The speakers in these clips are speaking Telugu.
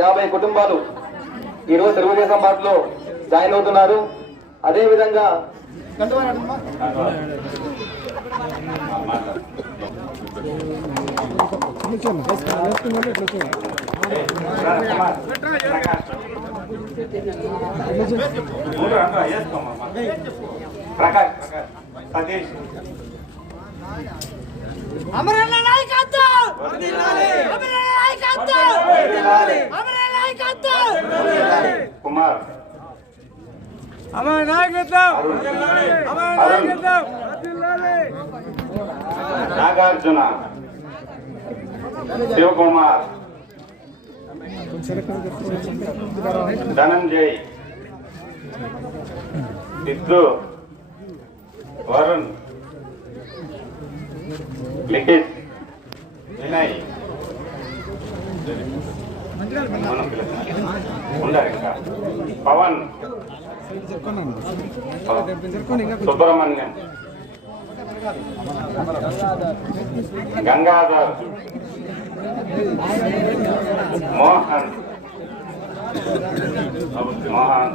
యాభై కుటుంబాలు ఈరోజు తెలుగుదేశం పార్టీలో జాయిన్ అవుతున్నారు. అదేవిధంగా ప్రకాష్ సతీష్. అమరన్న నాయకత్వం! అమరన్న నాయకత్వం! అమరన్న నాయకత్వం! కుమార్! అమర నాయకత్వం! అమర అరుణ్! నాగార్జున! శివకుమార్! ధనంజయ్! సిద్ధు వరుణ్! లిఖిత్ వినయ్. ఉండాలి ఇంకా. పవన్. సుబ్రహ్మణ్యం. గంగాధర్. మోహన్. మోహన్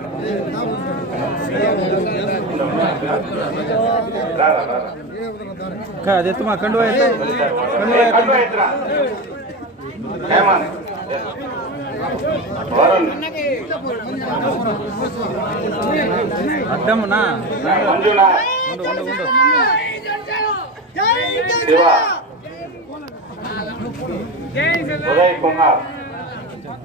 రారా. అదెత్తు మా కండు అయితే ఏ, కట్టు ఎత్తురా. హేమంత్ వరుణ్ అద్దమ్మునా మంజునాథ్ శివ ఉదయ్ కుమార్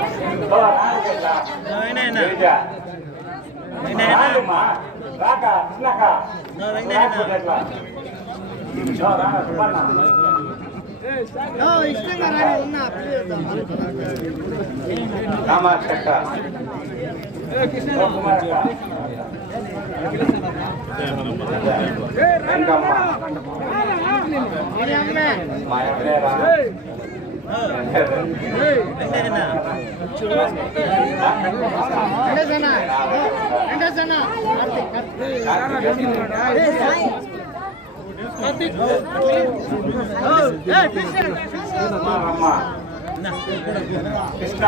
రాండి లేచి. ఓ, గిరిజ రామ్మా. రాక కృష్ణక రాకపోతే ఎట్లా? ఓ, రానా, సుబ్బన్న. కామాక్షక్క ఓ, కుమారక్క. వెంకమ్మ మా అమ్మనే రా. మా అమ్మ కృష్ణ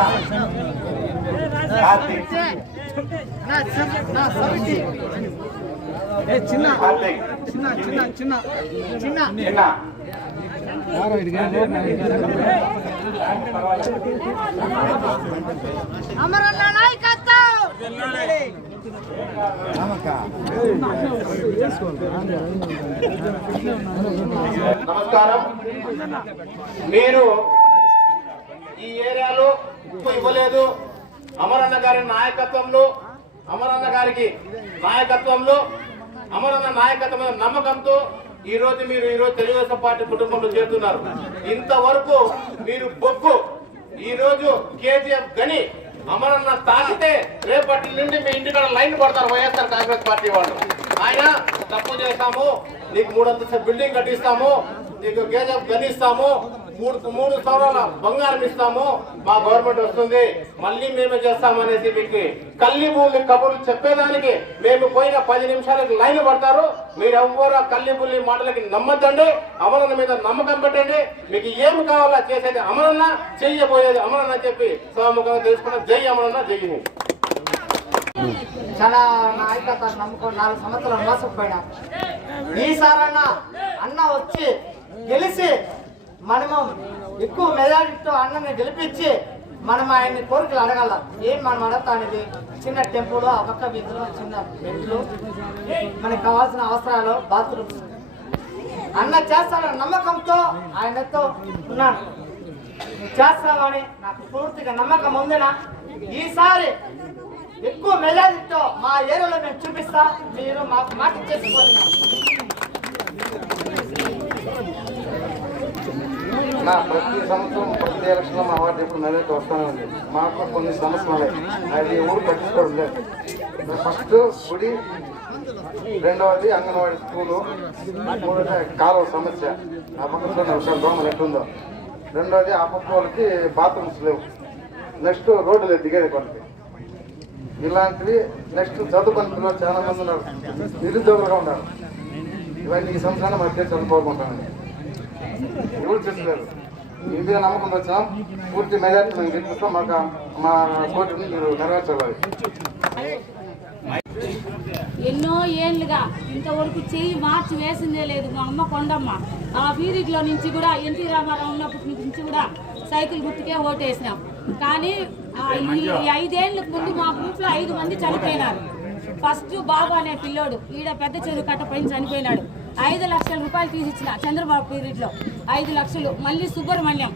కార్తీక్. చిన్న చిన్న చిన్న. చిన్న. చిన్న. నాయకత్వం! నమస్కారం. మీరు ఈ ఏరియాలో ఇవ్వలేదు. అమరన్న గారి నాయకత్వంలో అమరన్న గారికి నాయకత్వంలో అమరన్న నాయకత్వం నమ్మకంతో ఈ రోజు మీరు ఈ రోజు తెలుగుదేశం పార్టీ కుటుంబంలో చేరుతున్నారు. ఇంతవరకు మీరు బొగ్గు ఈ రోజు కేజీఎఫ్ గని అమరన్న తాకితే రేపటి నుండి మీ ఇంటికాడ లైన్ పడతారు వైఎస్ఆర్ కాంగ్రెస్ పార్టీ వాళ్ళు. ఆయన తప్పు చేశాము నీకు మూడంతస్తు బిల్డింగ్ కట్టిస్తాము నీకు కేజీఎఫ్ గని ఇస్తాము మూడు మూడు సవరాల బంగారం ఇస్తాము. మా గవర్నమెంట్ వస్తుంది. మళ్ళీ మేమే చేస్తామనేసి మీకు కల్లి బుల్లి కబుర్లు చెప్పేదానికి మేము పోయిన పది నిమిషాలకి లైన్ పడతారు. మీరు ఎవ్వరు కల్లి బుల్లి మాటలకి నమ్మద్దండి. అమరన్న మీద నమ్మకం పెట్టండి. మీకు ఏం కావాలో చేసేది అమరన్న చెయ్యబోయేది అమరన్న చెప్పి సభాముఖంగా తెలుసుకున్న జై అమరన్న జై చాలా నాయకత్వం నమ్ముకొని నాలుగు సంవత్సరాలు మోసపోయినా ఈసారన్నా అన్న వచ్చి గెలిచి మనము. ఎక్కువ మెజారిటీతో అన్నని గెలిపించి మనం ఆయన్ని కోరికలు అడగల. ఏం మనం అడగతానేది? చిన్న టెంపుల్ ఆ పక్క వీధిలో చిన్న బెడ్లు. మనకి కావాల్సిన అవసరాలు బాత్రూమ్స్. అన్న చేస్తానన్న నమ్మకంతో ఆయనతో ఉన్నాను. చేస్తామని నాకు పూర్తిగా నమ్మకం ఉందినా ఈసారి ఎక్కువ మెజారిటీతో మా ఏరియాలో మేము చూపిస్తా మీరు మాకు మాట చేసుకోవాలి నా ప్రతి సంవత్సరం ప్రతి ఎలక్షన్లో మా వాటి ఇప్పుడు మెజార్టీ వస్తూనే ఉంది. మాకు కొన్ని సమస్యలు ఉన్నాయి అది ఊరు పట్టించుకోవడం లేదు. ఫస్ట్ గుడి రెండవది అంగన్వాడీ స్కూలు మూడోది కాలువ సమస్య. ఆ పక్కన విషయాలు దోమలు ఎట్టుందో రెండోది ఆ పక్క వాళ్ళకి బాత్రూమ్స్ లేవు. నెక్స్ట్ రోడ్డు లేదు దిగేది వాళ్ళకి ఇలాంటివి నెక్స్ట్ చదువుకుని పిల్లలు చాలా మంది ఉన్నారు. నిరుద్యోగులుగా ఉన్నారు. ఇవన్నీ ఈ సంవత్సరాన్ని మధ్య చదువుకోకుంటానండి ఎవరు చేసలేరు మీ నమ్మకం వచ్చాం. పూర్తి మెజార్టీ మేము గెలిపిస్తాం మాకు మా కోర్టుని మీరు నెరవేర్చాలి ఎన్నో ఏళ్ళుగా ఇంతవరకు చేయి మార్చి వేసిందే లేదు మా అమ్మ కొండమ్మ. ఆ పీరియడ్లో నుంచి కూడా ఎన్టీ రామారావు ఉన్నప్పటి నుంచి కూడా సైకిల్ గుర్తుకే ఓటేసినాం. కానీ ఆ ఈ ఈ ముందు మా గ్రూప్లో ఐదు మంది చనిపోయినారు. ఫస్ట్ బాబు అనే పిల్లోడు ఈడ పెద్ద చెరువు కట్ట చనిపోయినాడు. ఐదు లక్షల రూపాయలు తీసిచ్చిన చంద్రబాబు పీరియడ్లో. ఐదు లక్షలు. మళ్ళీ సుబ్రహ్మణ్యం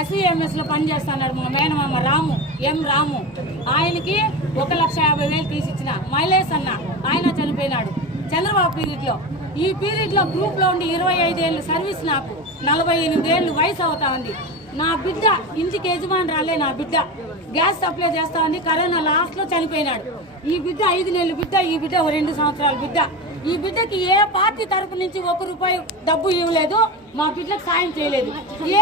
ఎస్ఈఎంఎస్లో పనిచేస్తున్నాడు మా మేనమామ రాము ఎం రాము. ఆయనకి ఒక లక్ష యాభై వేలు తీసిచ్చిన మైలేష్ అన్న ఆయన చనిపోయినాడు. చంద్రబాబు పీరియడ్లో. ఈ పీరియడ్లో గ్రూప్లో ఉండి ఇరవై ఐదేళ్ళు సర్వీస్ నాకు. నలభై ఎనిమిది ఏళ్ళు వయసు అవుతా ఉంది. నా బిడ్డ ఇంటికి యజమాని రాలే నా బిడ్డ. గ్యాస్ సప్లై చేస్తా ఉంది. కరోనా లాస్ట్లో చనిపోయినాడు. ఈ బిడ్డ ఐదు నెలలు బిడ్డ ఈ బిడ్డ ఓ రెండు సంవత్సరాల బిడ్డ. ఈ బిడ్డకి ఏ పార్టీ తరపు నుంచి ఒక రూపాయి డబ్బు ఇవ్వలేదు మా బిడ్డకు సాయం చేయలేదు.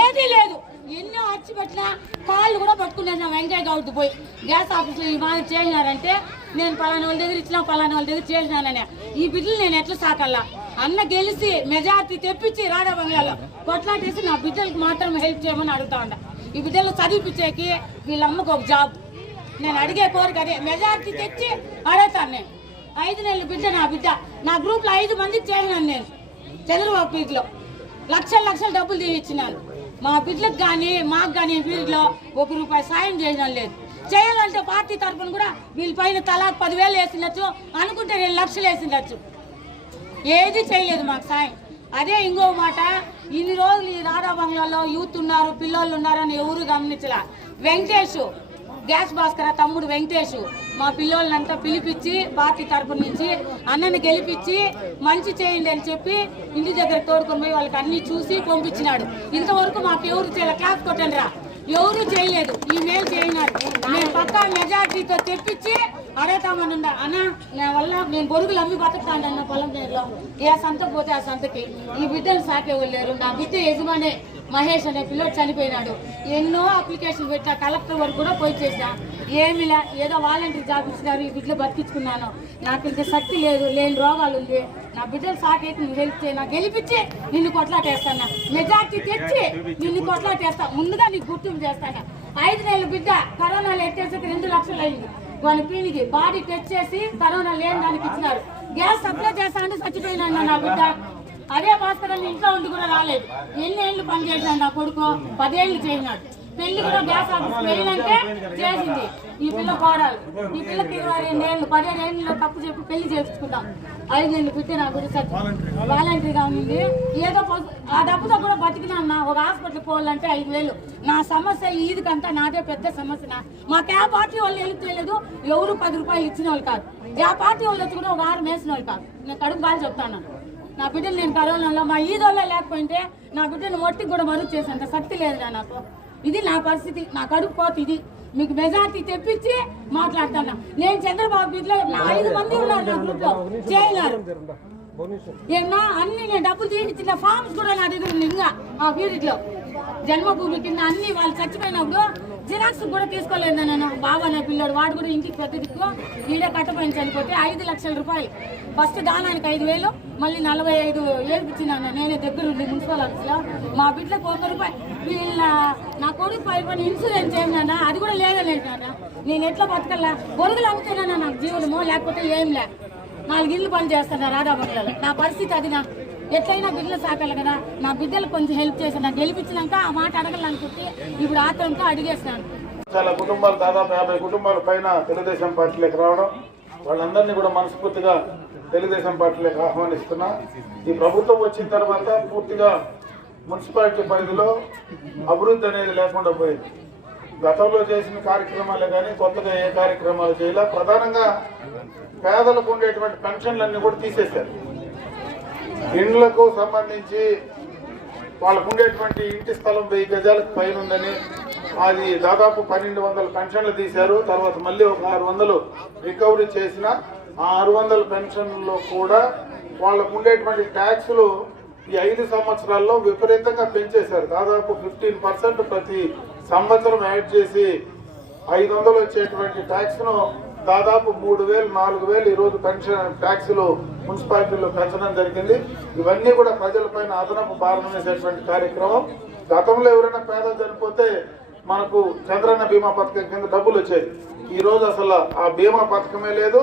ఏదీ లేదు. ఎన్నో అచ్చి పెట్టినా కాళ్ళు కూడా పట్టుకునేసిన వెంకయ్య గౌడ్ పోయి. గ్యాస్ ఆఫీస్లో ఈ మాదిరి చేసినారంటే నేను పలానా వాళ్ళ దగ్గర ఇచ్చిన పలానా వాళ్ళ దగ్గర చేసినాననే. ఈ బిడ్డలు నేను ఎట్లా సాకల్లా? అన్న గెలిచి మెజార్టీ తెప్పించి రాధా బంగ్లాలో? కొట్లాటేసి నా బిడ్డలకు మాత్రం హెల్ప్ చేయమని అడుగుతా ఉండ ఈ బిడ్డలు చదివిపించేకి వీళ్ళమ్మకు ఒక జాబ్. నేను అడిగే కోరిక అదే. మెజార్టీ తెచ్చి అడుగుతాను నేను. ఐదు నెలల బిడ్డ నా బిడ్డ. నా గ్రూప్లో ఐదు మందికి చేరినాను నేను చంద్రబాబు పీక్లో లక్షల లక్షల డబ్బులు తీయించినాను మా బిడ్డలకు కానీ మాకు కానీ వీరిలో ఒక రూపాయి సాయం చేయడం లేదు. చేయాలంటే పార్టీ తరఫున కూడా వీళ్ళ పైన తలా పదివేలు వేసిండొచ్చు అనుకుంటే రెండు లక్షలు వేసిండొచ్చు. ఏది చేయలేదు మాకు సాయం. అదే ఇంకో మాట ఇన్ని రోజులు ఈ రాధా బంగ్లాలో యూత్ ఉన్నారు పిల్లోళ్ళు ఉన్నారని ఎవరు గమనించలా. వెంకటేష్ గ్యాస్ భాస్కర తమ్ముడు వెంకటేష్ మా పిల్లోళ్ళంతా పిలిపించి పార్టీ తరపు నుంచి అన్నని గెలిపించి మంచి చేయండి అని చెప్పి ఇంటి దగ్గర తోడుకొని పోయి వాళ్ళకి అన్ని చూసి పంపించినాడు. ఇంతవరకు మాకు ఎవరు చేయాలి? క్లాస్ కొట్టండి రా ఎవరు చేయలేదు. ఈ మేలు చేయనారు. మేము పక్కా మెజార్టీతో తెప్పించి అడుగుతామనుండా అన్న నా వల్ల నేను బొరుగులు అమ్మి బతుకుతాను అన్న పొలం దగ్గరలో ఏ సంతకు పోతే ఆ సంతకి ఈ బిడ్డలు సాకేవాళ్ళు నా బిడ్డ యజమానే మహేష్ అనే పిల్లడు చనిపోయినాడు. ఎన్నో అప్లికేషన్ పెట్టా కలెక్టర్ వరకు కూడా పోయి చేసా ఏమిలా ఏదో వాలంటీర్ జాబ్ ఇచ్చినారు ఈ బిడ్డలు బతికించుకున్నాను. నాకు ఇంత శక్తి లేదు లేని రోగాలు ఉంది నా బిడ్డలు సాకేకి నువ్వు గెలిపితే నా నాకు గెలిపించి నిన్ను కొట్లాటేస్తాను మెజార్టీ తెచ్చి నిన్ను కొట్లాటేస్తా ముందుగా నీకు గుర్తింపు చేస్తాను. ఐదు నెలల బిడ్డ కరోనాలో ఎట్టేసరికి రెండు లక్షలు అయింది. వాళ్ళ పీనికి బాడీ టెస్ట్ చేసి కరోనా లేని దానికి ఇచ్చినారు. గ్యాస్ సప్లై చేస్తా అంటే చచ్చిపోయినా నా బిడ్డ. అదే భాస్కర్ ఇంట్లో ఉండి కూడా రాలేదు. ఎన్ని ఏళ్ళు పనిచేసినాడు నా కొడుకు? పదేళ్ళు చేయనాడు పెళ్ళి కూడా గ్యాస్ ఆఫీస్ వెళ్ళినంటే చేసింది. ఈ పిల్ల కోడాలి. ఈ పిల్లకి ఇరవై రెండు ఏళ్ళు పదిహేను ఏళ్ళలో తప్పు చెప్పి పెళ్ళి చేసుకుంటాం ఐదు నెలలు పెట్టి నా గుడి వాలంటరీగా ఉంది. ఏదో ఆ డబ్బుతో కూడా బతికినా అన్న ఒక హాస్పిటల్ పోవాలంటే ఐదు వేలు. నా సమస్య ఈదికంతా నాదే పెద్ద సమస్య మా మాకు ఏ పార్టీ వాళ్ళు హెల్ప్ తెలియదు ఎవరు పది రూపాయలు ఇచ్చిన వాళ్ళు కాదు. ఏ పార్టీ వాళ్ళు వచ్చి కూడా ఒక ఆరు వేసిన వాళ్ళు కాదు. నేను కడుపు బాగా చెప్తాను. నా బిడ్డలు నేను కరోనాలో మా ఈదోళ్ళే లేకపోయింటే నా బిడ్డను మొట్టికి కూడా మరుగు చేసేంత శక్తి లేదురా నాకు. ఇది నా పరిస్థితి నా కడుపు పోతు ఇది. మీకు మెజార్టీ తెప్పించి మాట్లాడతాను. నేను చంద్రబాబు బిడ్డలో నా ఐదు మంది ఉన్నారు నా గ్రూప్లో చేయలేరు ఏమన్నా అన్ని నేను డబ్బులు తీయించిన ఫార్మ్స్ కూడా నా దగ్గర ఉంది ఇంకా ఆ పీరియడ్లో జన్మభూమి కింద అన్ని వాళ్ళు చచ్చిపోయినప్పుడు జిరాక్స్ కూడా తీసుకోలేదు నేను బాబా నా పిల్లడు వాడు కూడా ఇంటికి పెద్ద దిక్కు ఈడే కట్టపోయిన చనిపోతే ఐదు లక్షల రూపాయలు. ఫస్ట్ దానానికి ఐదు వేలు మళ్ళీ నలభై ఐదు ఏడిపించినాను. నేనే దగ్గర ఉండి మున్సిపల్ ఆఫీస్లో. మా బిడ్డకు ఒక రూపాయి వీళ్ళ నా కొడుకు పైపోయిన ఇన్సూరెన్స్ ఏమన్నా అది కూడా లేదలేదు నాన్న. నేను ఎట్లా బతకల్లా బొరుగులు అమ్ముతున్నానా నాకు జీవనమో లేకపోతే ఏం లే? నాలుగు ఇల్లు పని చేస్తున్నా రాధా బంగ్లాలో నా పరిస్థితి అది నా ఎట్లయినా బిడ్డలు సాకాలి కదా. నా బిడ్డలు కొంచెం హెల్ప్ చేశాను. నాకు గెలిపించినాక ఆ మాట అడగాలనుకుంటే ఇప్పుడు ఆత్రంతో అడిగేస్తాను. చాలా కుటుంబాలు దాదాపు యాభై కుటుంబాల పైన తెలుగుదేశం పార్టీలోకి రావడం వాళ్ళందరినీ కూడా మనస్ఫూర్తిగా తెలుగుదేశం పార్టీలోకి ఆహ్వానిస్తున్నా. ఈ ప్రభుత్వం వచ్చిన తర్వాత పూర్తిగా మున్సిపాలిటీ పరిధిలో అభివృద్ధి అనేది లేకుండా పోయింది. గతంలో చేసిన కార్యక్రమాలే కానీ కొత్తగా ఏ కార్యక్రమాలు చేయాల. ప్రధానంగా పేదలకు ఉండేటువంటి పెన్షన్లన్నీ కూడా తీసేశారు. ఇండ్లకు సంబంధించి వాళ్ళకు ఉండేటువంటి ఇంటి స్థలం వెయ్యి గజాలకు పైన ఉందని అది దాదాపు పన్నెండు వందల పెన్షన్లు తీశారు. తర్వాత మళ్ళీ ఒక ఆరు వందలు రికవరీ చేసిన ఆ ఆరు వందల పెన్షన్లో కూడా వాళ్ళకు ఉండేటువంటి ట్యాక్సులు ఈ ఐదు సంవత్సరాల్లో విపరీతంగా పెంచేశారు. దాదాపు ఫిఫ్టీన్ పర్సెంట్ ప్రతి సంవత్సరం యాడ్ చేసి ఐదు వందలు వచ్చేటువంటి ట్యాక్స్ను దాదాపు మూడు వేలు నాలుగు వేలు ఈరోజు పెన్షన్ ట్యాక్సులు మున్సిపాలిటీలో పెంచడం జరిగింది. ఇవన్నీ కూడా ప్రజలపైన అదనపు భారం వేసేటువంటి కార్యక్రమం. గతంలో ఎవరైనా పేద చనిపోతే మనకు చంద్రన్న బీమా పథకం కింద డబ్బులు వచ్చేది. ఈ రోజు అసలు ఆ బీమా పథకమే లేదు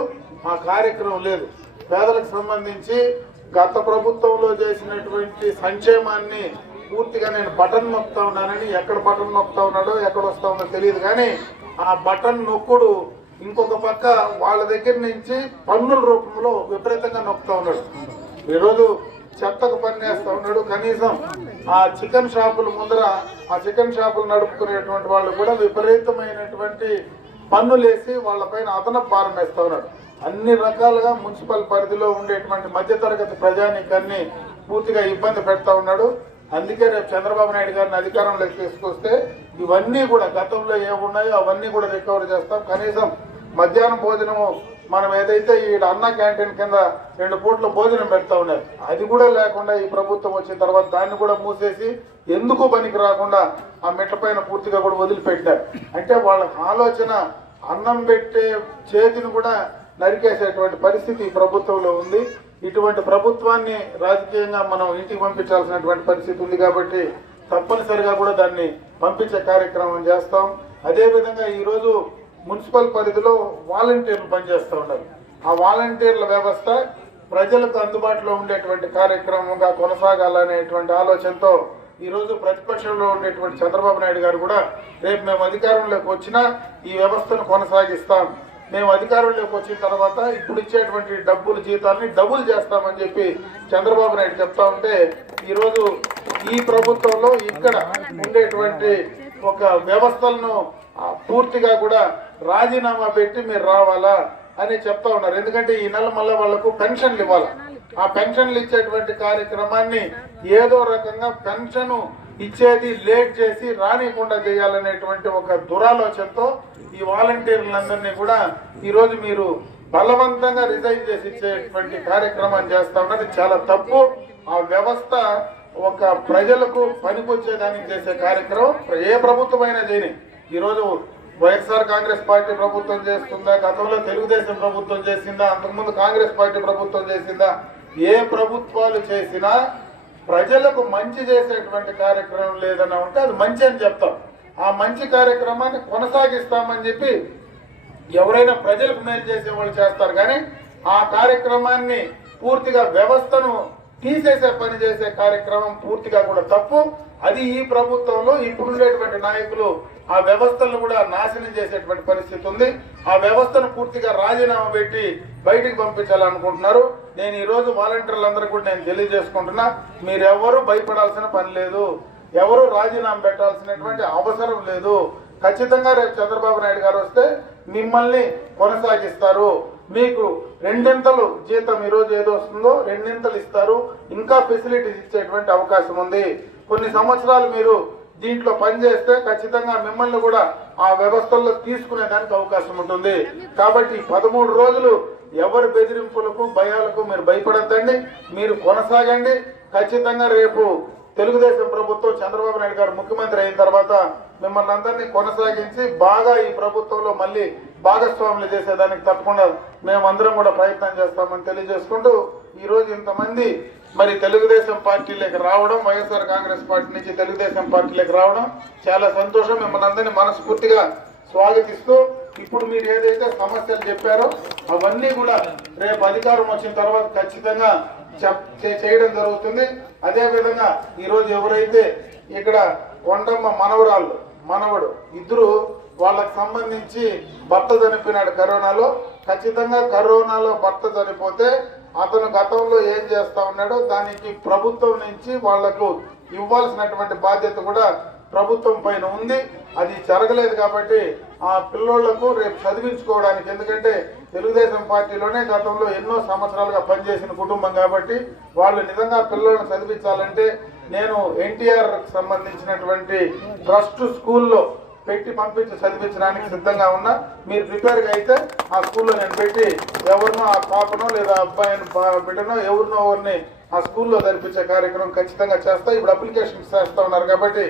ఆ కార్యక్రమం లేదు. పేదలకు సంబంధించి గత ప్రభుత్వంలో చేసినటువంటి సంక్షేమాన్ని పూర్తిగా నేను బటన్ నొక్కుతా ఉన్నానని ఎక్కడ బటన్ నొక్కుతా ఉన్నాడో ఎక్కడ వస్తా ఉన్నదో తెలియదు కానీ ఆ బటన్ నొక్కుడు ఇంకొక పక్క వాళ్ళ దగ్గర నుంచి పన్నుల రూపంలో విపరీతంగా నొక్కుతా ఉన్నాడు. ఈరోజు చెత్తకు పన్నేస్తా ఉన్నాడు. కనీసం ఆ చికెన్ షాపుల ముందర ఆ చికెన్ షాపులు నడుపుకునేటువంటి వాళ్ళు కూడా విపరీతమైనటువంటి పన్నులేసి వాళ్ళపైన అదనపు భారం వేస్తా ఉన్నాడు. అన్ని రకాలుగా మున్సిపల్ పరిధిలో ఉండేటువంటి మధ్యతరగతి ప్రజానికాన్ని పూర్తిగా ఇబ్బంది పెడతా ఉన్నాడు. అందుకే రేపు చంద్రబాబు నాయుడు గారిని అధికారంలోకి తీసుకొస్తే ఇవన్నీ కూడా గతంలో ఏమున్నాయో అవన్నీ కూడా రికవర్ చేస్తాం. కనీసం మధ్యాహ్నం భోజనము మనం ఏదైతే ఈ అన్న క్యాంటీన్ కింద రెండు పూట్ల భోజనం పెడతా ఉన్నారు అది కూడా లేకుండా ఈ ప్రభుత్వం వచ్చిన తర్వాత దాన్ని కూడా మూసేసి ఎందుకు పనికి రాకుండా ఆ మెట్ల పైన పూర్తిగా కూడా వదిలిపెట్టారు అంటే వాళ్ళ ఆలోచన అన్నం పెట్టే చేతిని కూడా నరికేసేటువంటి పరిస్థితి ఈ ప్రభుత్వంలో ఉంది. ఇటువంటి ప్రభుత్వాన్ని రాజకీయంగా మనం ఇంటికి పంపించాల్సినటువంటి పరిస్థితి ఉంది కాబట్టి తప్పనిసరిగా కూడా దాన్ని పంపించే కార్యక్రమం చేస్తాం. అదేవిధంగా ఈరోజు మున్సిపల్ పరిధిలో వాలంటీర్లు పనిచేస్తూ ఉన్నారు ఆ వాలంటీర్ల వ్యవస్థ ప్రజలకు అందుబాటులో ఉండేటువంటి కార్యక్రమంగా కొనసాగాలనేటువంటి ఆలోచనతో ఈరోజు ప్రతిపక్షంలో ఉండేటువంటి చంద్రబాబు నాయుడు గారు కూడా రేపు మేము అధికారంలోకి వచ్చినా ఈ వ్యవస్థను కొనసాగిస్తాం. మేము అధికారంలోకి వచ్చిన తర్వాత ఇప్పుడు ఇచ్చేటువంటి డబ్బులు జీతాలని డబుల్ చేస్తామని చెప్పి చంద్రబాబు నాయుడు చెప్తా ఉంటే ఈరోజు ఈ ప్రభుత్వంలో ఇక్కడ ఉండేటువంటి ఒక వ్యవస్థలను పూర్తిగా కూడా రాజీనామా పెట్టి మీరు రావాలా అని చెప్తా ఉన్నారు. ఎందుకంటే ఈ నెల మళ్ళీ వాళ్ళకు పెన్షన్లు ఇవ్వాలి. ఆ పెన్షన్లు ఇచ్చేటువంటి కార్యక్రమాన్ని ఏదో రకంగా పెన్షన్ ఇచ్చేది లేట్ చేసి రానికుండా చేయాలనేటువంటి ఒక దురాలోచనతో ఈ వాలంటీర్లందరినీ కూడా ఈరోజు మీరు బలవంతంగా రిజైన్ చేసి ఇచ్చేటువంటి కార్యక్రమాన్ని చేస్తా ఉన్నది. చాలా తప్పు. ఆ వ్యవస్థ ఒక ప్రజలకు పనికొచ్చేదానికి చేసే కార్యక్రమం. ఏ ప్రభుత్వమైనా చేయని. ఈరోజు వైఎస్ఆర్ కాంగ్రెస్ పార్టీ ప్రభుత్వం చేస్తుందా? గతంలో తెలుగుదేశం ప్రభుత్వం చేసిందా? అంతకుముందు కాంగ్రెస్ పార్టీ ప్రభుత్వం చేసిందా? ఏ ప్రభుత్వాలు చేసినా ప్రజలకు మంచి చేసేటువంటి కార్యక్రమం లేదన్నా ఉంటే అది మంచి అని చెప్తాం. ఆ మంచి కార్యక్రమాన్ని కొనసాగిస్తామని చెప్పి ఎవరైనా ప్రజలకు మేలు చేసే వాళ్ళు చేస్తారు. కానీ ఆ కార్యక్రమాన్ని పూర్తిగా వ్యవస్థను తీసేసే పని చేసే కార్యక్రమం పూర్తిగా కూడా తప్పు. అది ఈ ప్రభుత్వంలో ఇప్పుడుండేటువంటి నాయకులు ఆ వ్యవస్థలను కూడా నాశనం చేసేటువంటి పరిస్థితి ఉంది. ఆ వ్యవస్థను పూర్తిగా రాజీనామా పెట్టి బయటికి పంపించాలనుకుంటున్నారు. నేను ఈరోజు వాలంటీర్లందరూ కూడా నేను తెలియజేసుకుంటున్నా మీరెవరూ భయపడాల్సిన పని లేదు. ఎవరు రాజీనామా పెట్టాల్సినటువంటి అవసరం లేదు. ఖచ్చితంగా రేపు చంద్రబాబు నాయుడు గారు వస్తే మిమ్మల్ని కొనసాగిస్తారు. మీకు రెండింతలు జీతం ఈ రోజు ఏదో వస్తుందో రెండింతలు ఇస్తారు. ఇంకా ఫెసిలిటీస్ ఇచ్చేటువంటి అవకాశం ఉంది. కొన్ని సంవత్సరాలు మీరు దీంట్లో పనిచేస్తే ఖచ్చితంగా మిమ్మల్ని కూడా ఆ వ్యవస్థల్లో తీసుకునేదానికి అవకాశం ఉంటుంది. కాబట్టి పదమూడు రోజులు ఎవరి బెదిరింపులకు భయాలకు మీరు భయపడద్దండి. మీరు కొనసాగండి. ఖచ్చితంగా రేపు తెలుగుదేశం ప్రభుత్వం చంద్రబాబు నాయుడు గారు ముఖ్యమంత్రి అయిన తర్వాత మిమ్మల్ని అందరినీ కొనసాగించి బాగా ఈ ప్రభుత్వంలో మళ్ళీ భాగస్వాములు చేసేదానికి తప్పకుండా మేమందరం కూడా ప్రయత్నం చేస్తామని తెలియజేసుకుంటూ ఈరోజు ఇంతమంది మరి తెలుగుదేశం పార్టీలోకి రావడం వైఎస్ఆర్ కాంగ్రెస్ పార్టీ నుంచి తెలుగుదేశం పార్టీలోకి రావడం చాలా సంతోషం. మిమ్మల్ని అందరినీ మనస్ఫూర్తిగా స్వాగతిస్తూ ఇప్పుడు మీరు ఏదైతే సమస్యలు చెప్పారో అవన్నీ కూడా రేపు అధికారం వచ్చిన తర్వాత ఖచ్చితంగా చెప్- చే- చేయడం జరుగుతుంది. అదేవిధంగా ఈరోజు ఎవరైతే ఇక్కడ కొండమ్మ మనవరాళ్ళు మనవడు ఇద్దరు వాళ్ళకి సంబంధించి భర్త చనిపోయినాడు కరోనాలో. ఖచ్చితంగా కరోనాలో భర్త చనిపోతే అతను గతంలో ఏం చేస్తూ ఉన్నాడో దానికి ప్రభుత్వం నుంచి వాళ్ళకు ఇవ్వాల్సినటువంటి బాధ్యత కూడా ప్రభుత్వం పైన ఉంది. అది జరగలేదు కాబట్టి ఆ పిల్లోళ్ళకు రేపు చదివించుకోవడానికి ఎందుకంటే తెలుగుదేశం పార్టీలోనే గతంలో ఎన్నో సంవత్సరాలుగా పనిచేసిన కుటుంబం కాబట్టి వాళ్ళు నిజంగా పిల్లలను చదివించాలంటే నేను ఎన్టీఆర్ సంబంధించినటువంటి ట్రస్ట్ స్కూల్లో పెట్టి పంపించి చదివించడానికి సిద్ధంగా ఉన్నా మీరు ప్రిపేర్గా అయితే ఆ స్కూల్లో నేను పెట్టి ఎవరినో ఆ పాపనో లేదా అబ్బాయిని బిడ్డనో ఎవరినో ఎవరిని ఆ స్కూల్లో జరిపించే కార్యక్రమం ఖచ్చితంగా చేస్తా. ఇప్పుడు అప్లికేషన్ చేస్తా ఉన్నారు కాబట్టి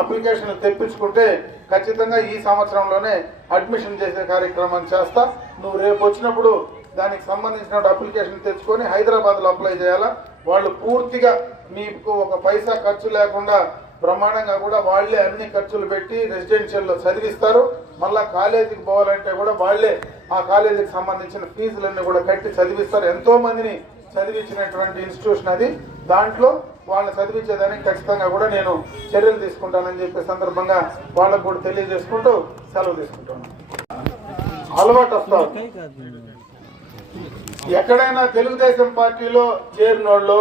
అప్లికేషన్ తెప్పించుకుంటే ఖచ్చితంగా ఈ సంవత్సరంలోనే అడ్మిషన్ చేసే కార్యక్రమం చేస్తా. నువ్వు రేపు వచ్చినప్పుడు దానికి సంబంధించిన అప్లికేషన్ తెచ్చుకొని హైదరాబాద్లో అప్లై చేయాలా? వాళ్ళు పూర్తిగా మీకు ఒక పైసా ఖర్చు లేకుండా బ్రహ్మాండంగా కూడా వాళ్ళే అన్ని ఖర్చులు పెట్టి రెసిడెన్షియల్లో చదివిస్తారు. మళ్ళీ కాలేజీకి పోవాలంటే కూడా వాళ్ళే ఆ కాలేజీకి సంబంధించిన ఫీజులన్నీ కూడా కట్టి చదివిస్తారు. ఎంతో మందిని చదివించినటువంటి ఇన్స్టిట్యూషన్ అది. దాంట్లో వాళ్ళని చదివించేదానికి ఖచ్చితంగా కూడా నేను చర్యలు తీసుకుంటానని చెప్పే సందర్భంగా వాళ్ళకు కూడా తెలియజేసుకుంటూ సెలవు తీసుకుంటాను. అలవాటు వస్తావు ఎక్కడైనా తెలుగుదేశం పార్టీలో చేరినోళ్ళు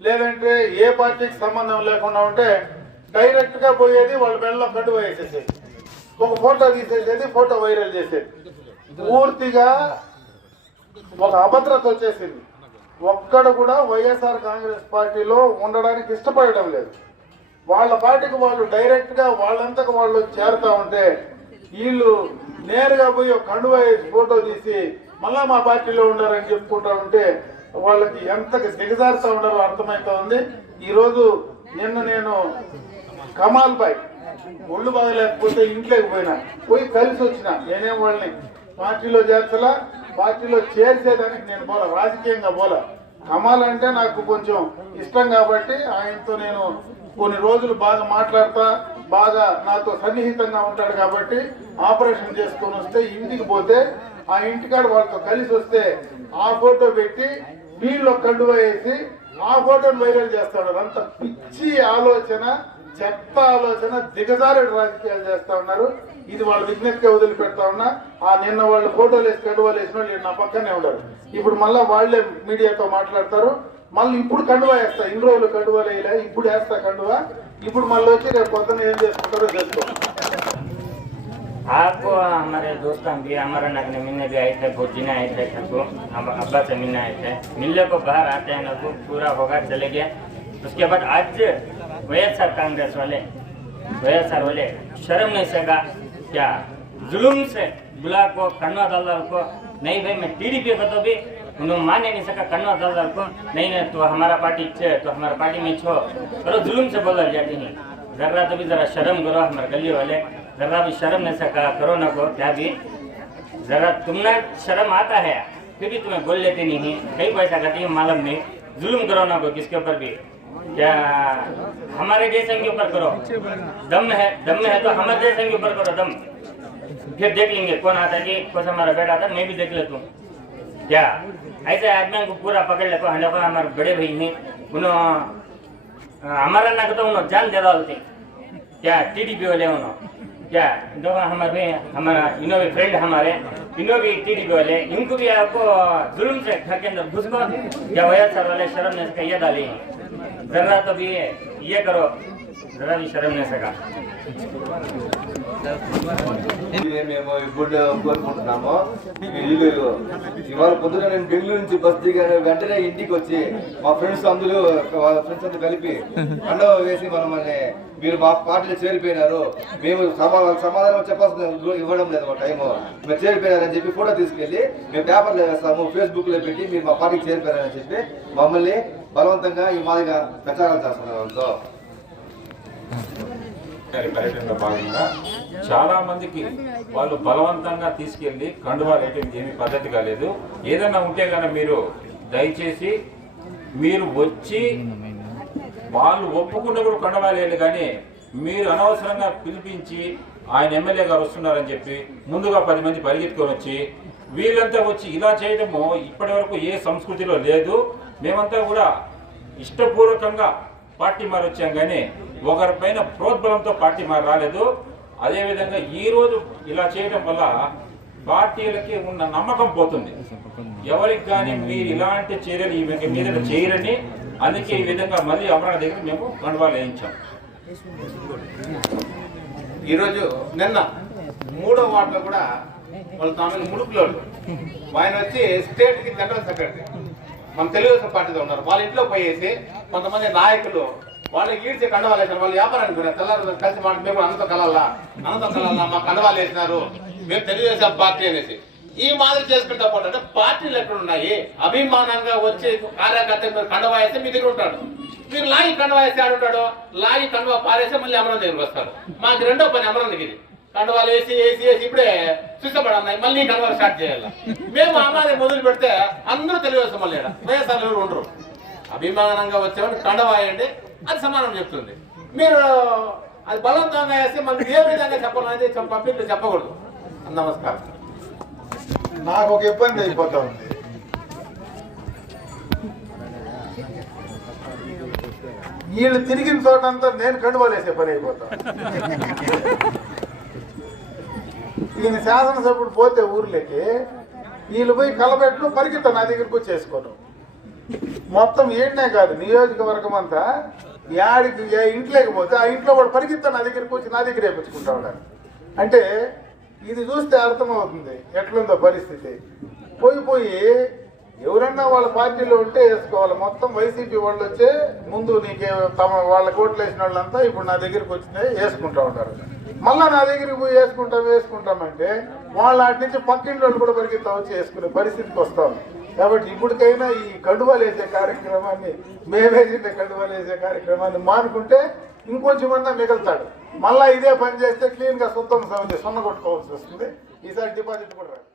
లేదంటే ఏ పార్టీకి సంబంధం లేకుండా ఉంటే డైరెక్ట్గా పోయేది వాళ్ళ మెడలో కట్టు వేసేసేది. ఒక ఫోటో తీసేసేది ఫోటో వైరల్ చేసేది. పూర్తిగా ఒక అభద్రత వచ్చేసింది. ఒక్కడు కూడా వైఎస్ఆర్ కాంగ్రెస్ పార్టీలో ఉండడానికి ఇష్టపడడం లేదు. వాళ్ళ పార్టీకి వాళ్ళు డైరెక్ట్గా వాళ్ళంతకు వాళ్ళు చేరుతా ఉంటే వీళ్ళు నేరుగా పోయి ఒక కండువా ఫోటో తీసి మళ్ళా మా పార్టీలో ఉండాలని చెప్పుకుంటా ఉంటే వాళ్ళకి ఎంత దిగజారుతా ఉండాలో అర్థమవుతా ఉంది. ఈరోజు నిన్న నేను కమాల్ బాయ్. ఒళ్ళు బాగలేకపోతే ఇంట్లోకి పోయినా. పోయి కలిసి వచ్చిన. నేనేం వాళ్ళని పార్టీలో చేర్చలా? పార్టీలో చేర్చేదానికి నేను పోలా. రాజకీయంగా పోలా. కమాల్ అంటే నాకు కొంచెం ఇష్టం కాబట్టి ఆయనతో నేను కొన్ని రోజులు బాగా మాట్లాడతా బాగా నాతో సన్నిహితంగా ఉంటాడు కాబట్టి ఆపరేషన్ చేసుకొని వస్తే ఇంటికి పోతే ఆ ఇంటికాడ వాళ్ళతో కలిసి వస్తే ఆ ఫోటో పెట్టి వీళ్ళు కండువ వేసి ఆ ఫోటోని వైరల్ చేస్తాడు. అంత పిచ్చి ఆలోచన. చెత్త ఆలోచన దిగజారుడు రాజకీయాలు చేస్తా ఉన్నారు ఇది వాళ్ళ విజ్ఞప్తిగా వదిలిపెడతా ఉన్నా ఆ నిన్న వాళ్ళు ఫోటోలు వేసి కండువాలు వేసిన వాళ్ళు ఈయన నా పక్కనే ఉన్నారు ఇప్పుడు మళ్ళా వాళ్ళే మీడియాతో మాట్లాడతారు మళ్ళీ ఇప్పుడు కండువా వేస్తా ఇన్ని రోజులు కండువా వేయలే ఇప్పుడు వేస్తా కండువా ఇప్పుడు మళ్ళీ వచ్చి రేపు పొద్దున్న ఏం చేసుకుంటారో చేసుకో आपको हमारे दोस्त भी हमारा नगने मिलने भी आए थे भोजी ने आए थे सबको अब अब्बा से मिलने आए थे मिलने को बाहर आते हैं ना वो पूरा होगा चले गया उसके बाद आज वैएसआर कांग्रेस वाले वैएसआर वाले, शर्म नहीं सका क्या जुलूम से बुला को कन्वा दलदल को, नहीं भाई, मैं टीडीपी को तो भी उन्होंने माने नहीं सका कन्वा दलदल को, नहीं नहीं तो हमारा पार्टी छे तो हमारा पार्टी में छो। करो जुलूम से बोला जाती नहीं जरा तो भी जरा शर्म करो, हमारे गली वाले, जरा भी शर्म नहीं सका करो ना को, क्या भी। जरा तुमने शर्म आता है, फिर भी तुम्हें बोल लेते नहीं कई पैसा करती है, मालूम नहीं। जुल्म करो ना को, किसके ऊपर भी। क्या? हमारे जैसे के ऊपर करो। दम है दम है तो हमारे जैसे के ऊपर करो, दम। फिर देख लेंगे कौन आता है कौन हमारा बेटा आता मैं भी देख लेता हूँ। क्या? ऐसे आदमी को पूरा पकड़ लेते हम लोग हमारे बड़े भाई हैं। उन्होंने हमारा ना तो उन्होंने जान दे रहा होते। क्या? टीडीपी वाले उन्होंने क्या? दो हमारे, हमारा इनो भी फ्रेंड हमारे इनो भी टीडीपी वाले इनको भी आपको जुल्म से घर के अंदर घुस क्या वया सर वाले शर्म ने इसका ये डाली। जरा तो भी ये करो। మేము ఇప్పుడు కోరుకుంటున్నాము. వీళ్ళు ఇవాళ పొద్దున నేను బెంగళూరు నుంచి బస్ దిగాను. వెంటనే ఇంటికి వచ్చి మా ఫ్రెండ్స్ అందరూ వాళ్ళ ఫ్రెండ్స్ అందరూ కలిపి అండవ వేసి మనల్ని మీరు మా పార్టీలో చేరిపోయినారు. మేము సమాధానం చెప్పాల్సిన ఇవ్వడం లేదు మా టైము. మీరు చేరిపోయినారని చెప్పి ఫోటో తీసుకెళ్ళి మేము పేపర్లో వేస్తాము ఫేస్బుక్లో పెట్టి మీరు మా పార్టీకి చేరిపోయారని చెప్పి మమ్మల్ని బలవంతంగా ఈ మాదిరిగా ప్రచారాలు చేస్తున్నారు గారి పర్యటనలో భాగంగా చాలా మందికి వాళ్ళు బలవంతంగా తీసుకెళ్ళి కండువా రేటింగ్ ఏమీ పద్ధతి కాలేదు. ఏదైనా ఉంటే కనుక మీరు దయచేసి మీరు వచ్చి వాళ్ళు ఒప్పుకున్న కూడా కండువా లేదు కానీ మీరు అనవసరంగా పిలిపించి ఆయన ఎమ్మెల్యే గారు వస్తున్నారని చెప్పి ముందుగా పది మంది పరిగెత్తుకొని వచ్చి వీళ్ళంతా వచ్చి ఇలా చేయడము ఇప్పటి వరకు ఏ సంస్కృతిలో లేదు. మేమంతా కూడా ఇష్టపూర్వకంగా పార్టీ మారి వచ్చాం కానీ ఒకరిపైన ప్రోద్బలంతో పార్టీ మారి రాలేదు అదేవిధంగా ఈరోజు ఇలా చేయడం వల్ల పార్టీలకి ఉన్న నమ్మకం పోతుంది. ఎవరికి కానీ మీరు ఇలాంటి చర్యలు ఈ మీద చేయరని అందుకే ఈ విధంగా మళ్ళీ అమరావతి దగ్గర మేము కండువాలు వేయించాం. ఈరోజు నిన్న మూడో వార్డులో కూడా వాళ్ళ తాను ముడుపులో ఆయన వచ్చి స్టేట్కి జనరల్ సెక్రటరీ. మన తెలుగుదేశం పార్టీలో ఉన్నారు. వాళ్ళ ఇంట్లో పోయేసి కొంతమంది నాయకులు వాళ్ళకి ఈడ్చే కండవాలు వేసారు వాళ్ళు వ్యాపారానికి పోయినారు. తెల్లారు కలిసి మాట మేము అనంత కలల్లా అనంత కలల్లా మా కండవాలు వేసినారు. మేము తెలుగుదేశం పార్టీ అనేసి. ఈ మాదిరి చేసుకుంటా పోతే అంటే పార్టీలు ఎక్కడ ఉన్నాయి? అభిమానంగా వచ్చే కార్యకర్త మీరు కండవా వేస్తే మీ దగ్గర ఉంటాడు. మీరు లాగి కండవా వేస్తే ఆడుంటాడు. లాగి కండవా పారేస్తే మళ్ళీ అమరం దగ్గరికి వస్తారు మాకు రెండో పని అమరం ఇది. కండవాలు వేసి వేసి వేసి ఇప్పుడే చూసపడన్నాయి మళ్ళీ కండవాలు స్టార్ట్ చేయాలి? మేము అమ్మాయి మొదలు పెడితే అందరూ తెలుగుదేశం మళ్ళీ ఈడ. వైఎస్ఆర్ ఎవరు ఉండరు. అభిమానంగా వచ్చేవాడు కండవాయండి అది సమానం చెప్తుంది. మీరు అది బలవంతంగా వేసి మనకి ఏ విధంగా చెప్పాలనేది పంపిణీ చెప్పకూడదు. నమస్కారం. నాకు ఒక ఇబ్బంది అయిపోతా ఉంది. వీళ్ళు తిరిగిన చోటంతా నేను కండువాలేసే పని అయిపోతా. ఈయన శాసనసభ్యుడు పోతే ఊర్లోకి వీళ్ళు పోయి కలబెట్లు పరిగెత్తా నా దగ్గరకు వచ్చేసుకోను మొత్తం ఏంటనే కాదు నియోజకవర్గం అంతా యాడికి ఏ ఇంట్లోకి పోతే ఆ ఇంట్లో వాడు పరిగెత్తా నా దగ్గరికి వచ్చి నా దగ్గర వేపించుకుంటా ఉన్నాడు. అంటే ఇది చూస్తే అర్థమవుతుంది ఎట్లుందో పరిస్థితి. పోయి పోయి ఎవరన్నా వాళ్ళ పార్టీలో ఉంటే వేసుకోవాలి. మొత్తం వైసీపీ వాళ్ళు వచ్చే ముందు నీకే తమ వాళ్ళ కోట్లు వేసిన వాళ్ళంతా ఇప్పుడు నా దగ్గరికి వచ్చినాయి వేసుకుంటా ఉంటారు. మళ్ళీ నా దగ్గరికి పోయి వేసుకుంటాం వేసుకుంటామంటే వాళ్ళ అటు నుంచి పక్కింటి వాళ్ళు కూడా పరిగెత్తా వచ్చి వేసుకునే పరిస్థితికి వస్తాం. కాబట్టి ఇప్పటికైనా ఈ కండువాలు వేసే కార్యక్రమాన్ని మేమే చిన్న వేసే కార్యక్రమాన్ని మానుకుంటే ఇంకొంచెమన్నా మిగులుతాడు. మళ్ళీ ఇదే పని చేస్తే క్లీన్గా సొంతం శుద్ధం సొన్న సున్న కొట్టుకోవాల్సి వస్తుంది. ఈసారి డిపాజిట్ కూడా రాదు.